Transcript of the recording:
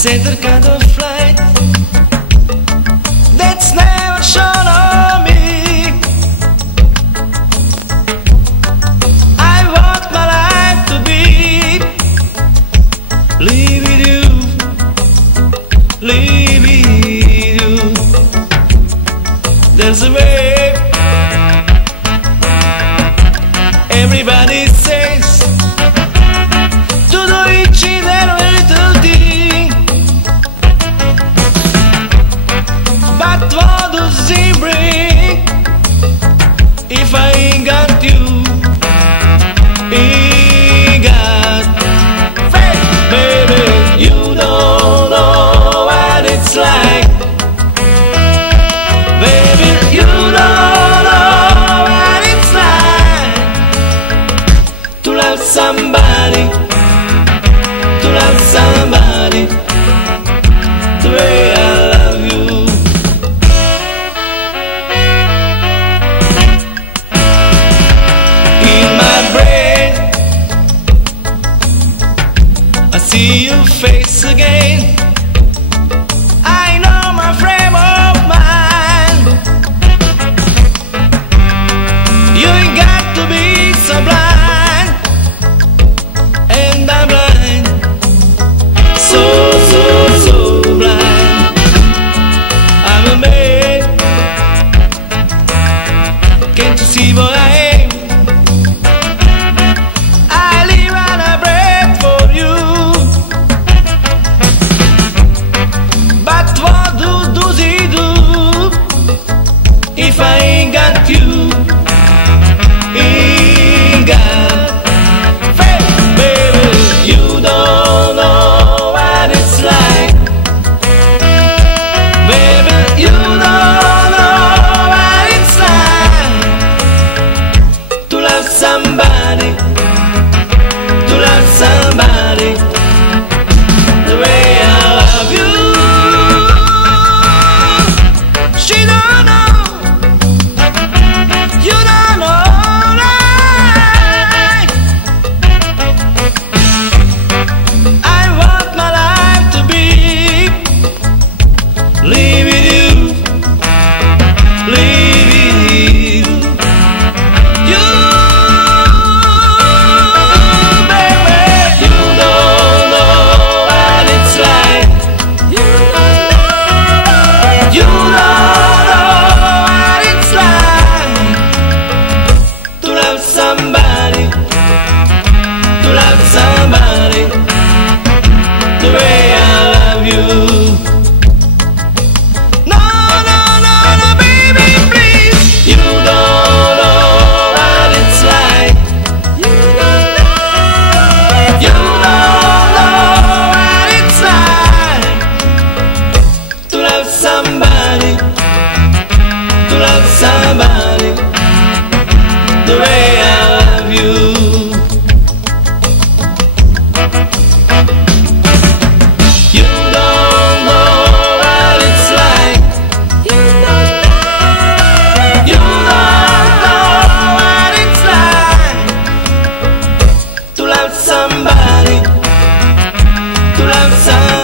center kind of flight that's never shown on me. I want my life to be live with you, live with you. There's a way everybody says to do each and every little thing, but what does it bring if I ain't got you? Ain't got faith, baby. You don't know what it's like, baby. You don't know what it's like to love somebody, to love somebody the way I love you. In my brain I see your face again. I know my frame of mind. You ain't got to be so blind, and I'm blind, so blind. I'm a man, can't you see what I am? I live and I breathe for you, but what does he do if I ain't got you? Ain't got faith, baby. You don't know what it's like, baby. You don't know what it's like to love somebody, to love somebody the way I love you. She don't know, you don't know. I want my life to be live with you, live with you. You, baby, you don't know what it's like. You don't know what it's like to love somebody, to love somebody the way I love you. No, no, no, no, baby, please. You don't know what it's like. You don't know. You don't know what it's like to love somebody, to love somebody the way I love you. You don't know what it's like. You don't know. You don't know what it's like to love somebody, to love somebody.